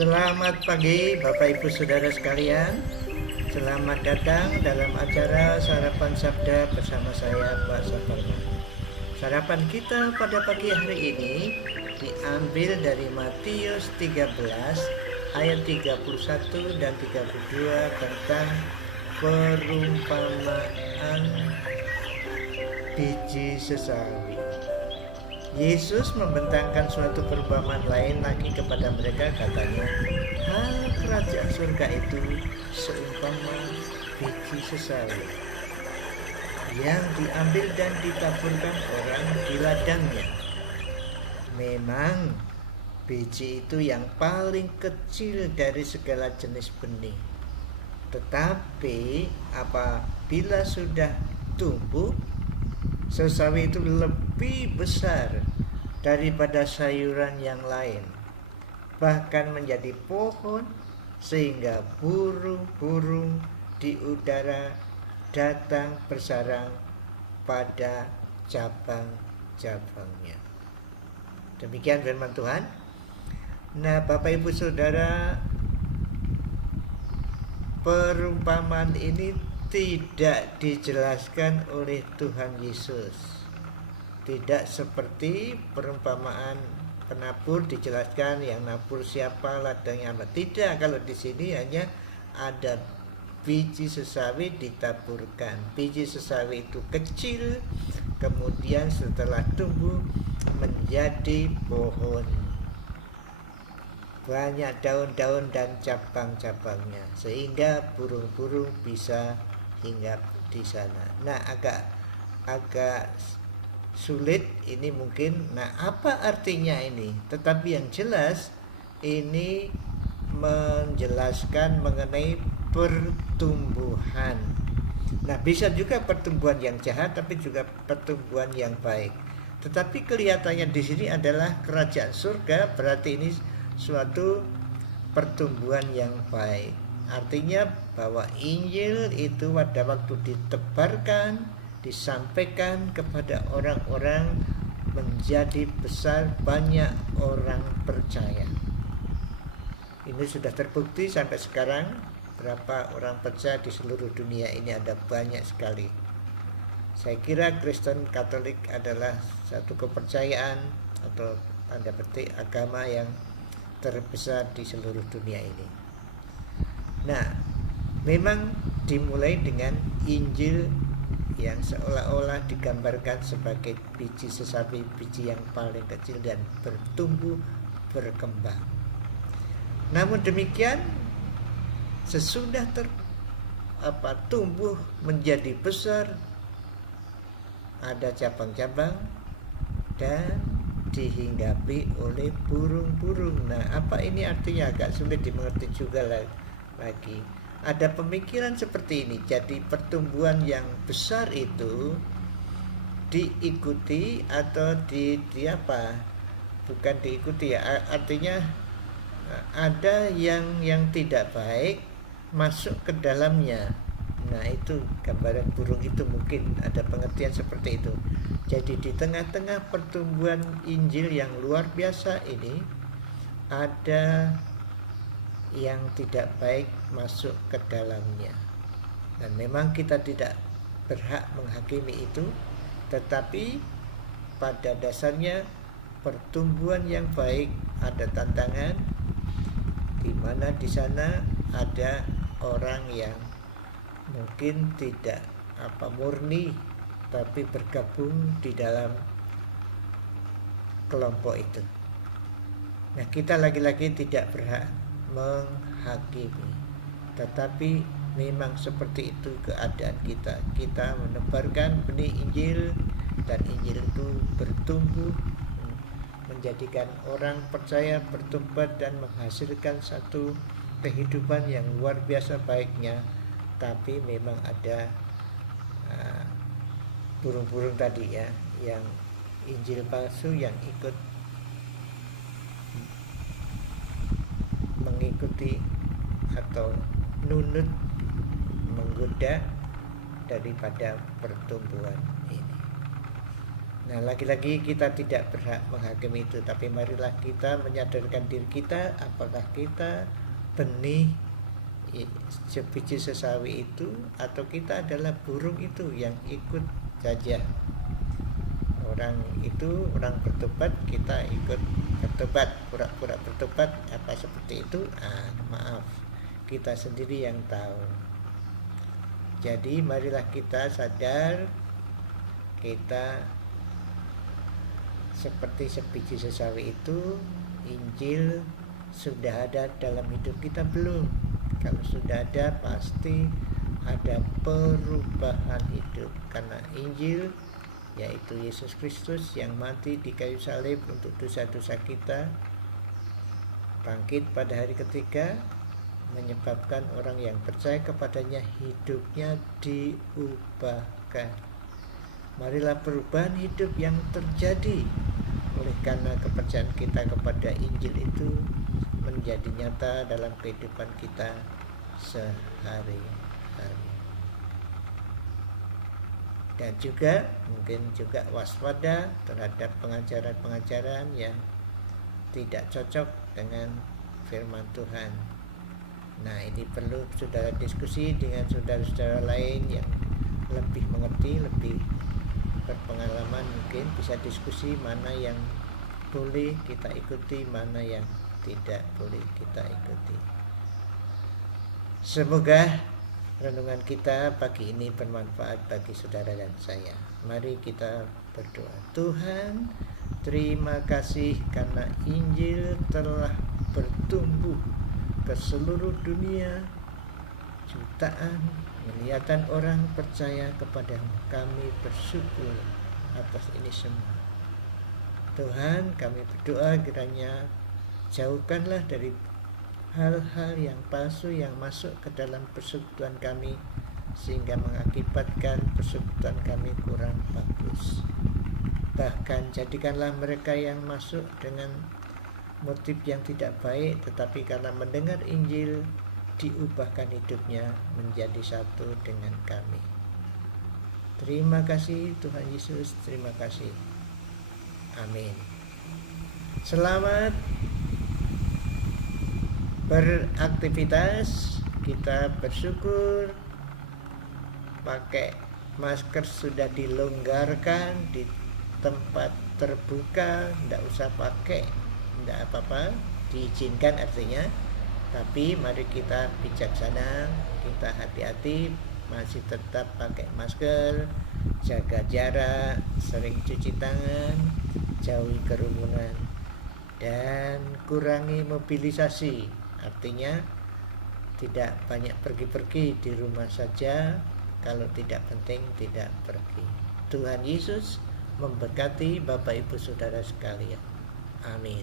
Selamat pagi Bapak Ibu Saudara sekalian. Selamat datang dalam acara Sarapan Sabda bersama saya Pak Saparman. Sarapan kita pada pagi hari ini diambil dari Matius 13 ayat 31 dan 32 tentang perumpamaan biji sesawi. Yesus membentangkan suatu perumpamaan lain lagi kepada mereka, katanya, hal kerajaan surga itu seumpama biji sesawi yang diambil dan ditaburkan orang di ladangnya. Memang biji itu yang paling kecil dari segala jenis benih, tetapi apabila sudah tumbuh, sesawi itu lebih besar daripada sayuran yang lain, bahkan menjadi pohon, sehingga burung-burung di udara datang bersarang pada cabang-cabangnya. Demikian firman Tuhan. Nah, Bapak Ibu Saudara, perumpamaan ini tidak dijelaskan oleh Tuhan Yesus. Tidak seperti perumpamaan penabur dijelaskan yang nabur siapa, ladangnya apa. Tidak, kalau di sini hanya ada biji sesawi ditaburkan. Biji sesawi itu kecil, kemudian setelah tumbuh menjadi pohon. Banyak daun-daun dan cabang-cabangnya, sehingga burung-burung bisa hinggap di sana. Nah, agak sulit ini mungkin. Nah, apa artinya ini? Tetapi yang jelas ini menjelaskan mengenai pertumbuhan. Nah, bisa juga pertumbuhan yang jahat, tapi juga pertumbuhan yang baik. Tetapi kelihatannya di sini adalah kerajaan surga, berarti ini suatu pertumbuhan yang baik. Artinya bahwa Injil itu pada waktu ditebarkan, disampaikan kepada orang-orang, menjadi besar, banyak orang percaya. Ini sudah terbukti sampai sekarang. Berapa orang percaya di seluruh dunia ini, ada banyak sekali. Saya kira Kristen Katolik adalah satu kepercayaan atau tanda petik agama yang terbesar di seluruh dunia ini. Nah, memang dimulai dengan Injil yang seolah-olah digambarkan sebagai biji sesawi, biji yang paling kecil dan bertumbuh, berkembang. Namun demikian, sesudah tumbuh menjadi besar, ada cabang-cabang dan dihinggapi oleh burung-burung. Nah, apa ini artinya? Agak sulit dimengerti juga lagi. Ada pemikiran seperti ini. Jadi pertumbuhan yang besar itu diikuti atau bukan diikuti ya. Artinya ada yang tidak baik masuk ke dalamnya. Nah, itu gambaran burung itu, mungkin ada pengertian seperti itu. Jadi di tengah-tengah pertumbuhan Injil yang luar biasa ini, ada yang tidak baik masuk ke dalamnya. Dan memang kita tidak berhak menghakimi itu, tetapi pada dasarnya pertumbuhan yang baik ada tantangan, di mana di sana ada orang yang mungkin tidak murni, tapi bergabung di dalam kelompok itu. Nah, kita lagi-lagi tidak berhak menghakimi, tetapi memang seperti itu keadaan kita. Kita menebarkan benih Injil, dan Injil itu bertumbuh, menjadikan orang percaya, bertobat dan menghasilkan satu kehidupan yang luar biasa baiknya. Tapi memang ada burung-burung tadi ya, yang Injil palsu, yang ikut mengikuti atau nunut, menggoda daripada pertumbuhan ini. Nah, lagi-lagi kita tidak berhak menghakimi itu, tapi marilah kita menyadarkan diri kita apakah kita benih sebiji sesawi itu atau kita adalah burung itu yang ikut saja. Orang itu, orang bertobat, kita ikut bertobat, pura-pura bertobat, apa seperti itu? Maaf, kita sendiri yang tahu. Jadi marilah kita sadar kita seperti sebiji sesawi itu. Injil sudah ada dalam hidup kita belum? Kalau sudah ada, pasti ada perubahan hidup, karena Injil yaitu Yesus Kristus yang mati di kayu salib untuk dosa-dosa kita, bangkit pada hari ketiga, menyebabkan orang yang percaya kepadanya hidupnya diubahkan. Marilah perubahan hidup yang terjadi oleh karena kepercayaan kita kepada Injil itu menjadi nyata dalam kehidupan kita sehari-hari. Dan juga mungkin juga waspada terhadap pengajaran-pengajaran yang tidak cocok dengan firman Tuhan. Nah, ini perlu saudara diskusi dengan saudara-saudara lain yang lebih mengerti, lebih berpengalaman, mungkin bisa diskusi mana yang boleh kita ikuti, mana yang tidak boleh kita ikuti. Semoga renungan kita pagi ini bermanfaat bagi saudara dan saya. Mari kita berdoa. Tuhan, terima kasih karena Injil telah bertumbuh ke seluruh dunia. Jutaan, miliaran orang percaya kepada-Mu. Kami bersyukur atas ini semua. Tuhan, kami berdoa kiranya jauhkanlah dari hal-hal yang palsu yang masuk ke dalam persekutuan kami, sehingga mengakibatkan persekutuan kami kurang bagus. Bahkan jadikanlah mereka yang masuk dengan motif yang tidak baik, tetapi karena mendengar Injil diubahkan hidupnya menjadi satu dengan kami. Terima kasih Tuhan Yesus, terima kasih. Amin. Selamat beraktivitas. Kita bersyukur pakai masker sudah dilonggarkan di tempat terbuka, tidak usah pakai, tidak apa-apa, diizinkan artinya. Tapi mari kita bijaksana, kita hati-hati, masih tetap pakai masker, jaga jarak, sering cuci tangan, jauhi kerumunan, dan kurangi mobilisasi. Artinya tidak banyak pergi-pergi, di rumah saja, kalau tidak penting tidak pergi. Tuhan Yesus memberkati Bapak Ibu Saudara sekalian. Amin.